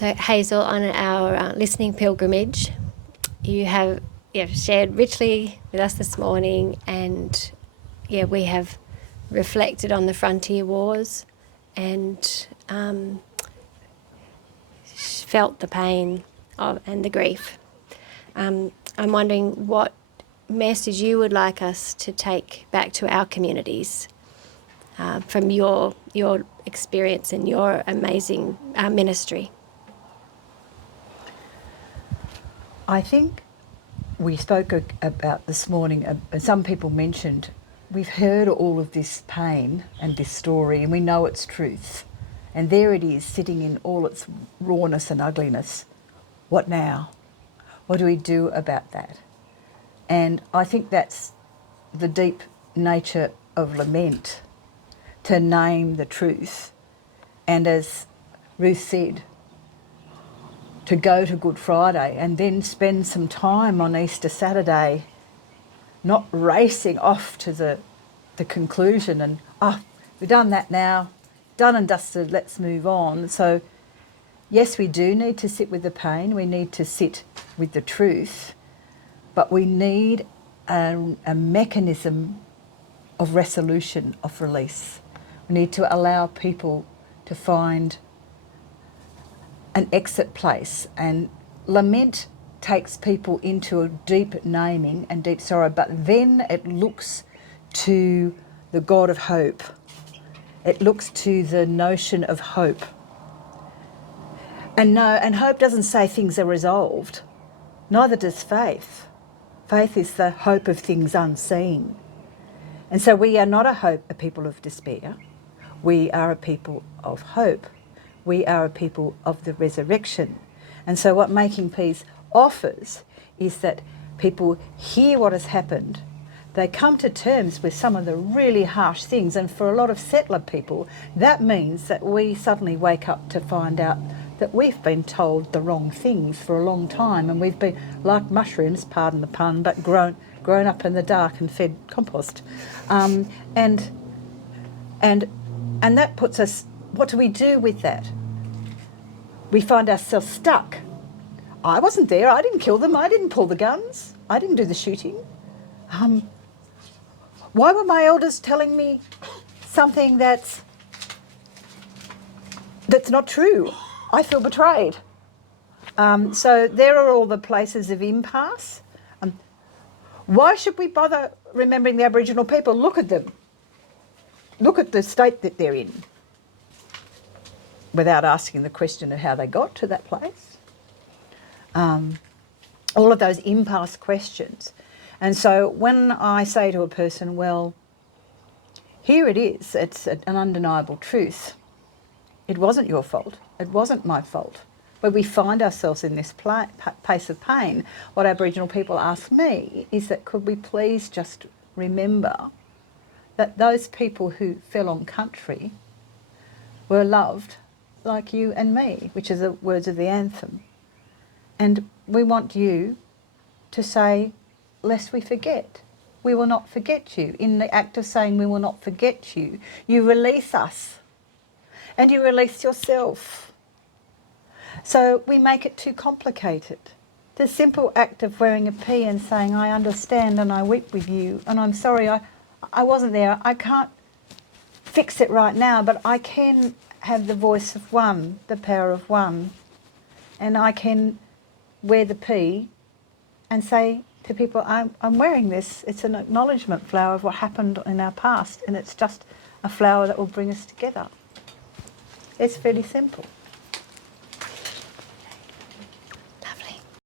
So Hazel, on our listening pilgrimage, you have shared richly with us this morning, and we have reflected on the frontier wars and felt the pain and the grief. I'm wondering what message you would like us to take back to our communities from your experience and your amazing ministry. I think we spoke about this morning, some people mentioned, we've heard all of this pain and this story and we know it's truth. And there it is, sitting in all its rawness and ugliness. What now? What do we do about that? And I think that's the deep nature of lament, to name the truth. And as Ruth said, to go to Good Friday and then spend some time on Easter Saturday not racing off to the conclusion and, we've done that now, done and dusted, let's move on. So yes, we do need to sit with the pain, we need to sit with the truth, but we need a mechanism of resolution, of release. We need to allow people to find an exit place, and lament takes people into a deep naming and deep sorrow, but then it looks to the God of hope. It looks to the notion of hope. And hope doesn't say things are resolved. Neither does faith. Faith is the hope of things unseen. And so we are not a people of despair. We are a people of hope. We are a people of the resurrection. And so what Making Peace offers is that people hear what has happened. They come to terms with some of the really harsh things. And for a lot of settler people, that means that we suddenly wake up to find out that we've been told the wrong things for a long time. And we've been, like mushrooms, pardon the pun, but grown up in the dark and fed compost. And that puts us, what do we do with that? We find ourselves stuck. I wasn't there, I didn't kill them, I didn't pull the guns, I didn't do the shooting. Why were my elders telling me something that's not true? I feel betrayed. So there are all the places of impasse. Why should we bother remembering the Aboriginal people? Look at them. Look at the state that they're in, without asking the question of how they got to that place. All of those impasse questions. And so when I say to a person, well, here it is, it's an undeniable truth. It wasn't your fault. It wasn't my fault. But we find ourselves in this place of pain. What Aboriginal people ask me is that could we please just remember that those people who fell on country were loved like you and me, which are the words of the anthem. And we want you to say, lest we forget. We will not forget you. In the act of saying we will not forget you, you release us and you release yourself. So we make it too complicated. The simple act of wearing a P and saying, I understand and I weep with you and I'm sorry I wasn't there. I can't fix it right now, but I can have the voice of one, the power of one, and I can wear the P and say to people, I'm wearing this. It's an acknowledgement flower of what happened in our past, and it's just a flower that will bring us together. It's fairly simple.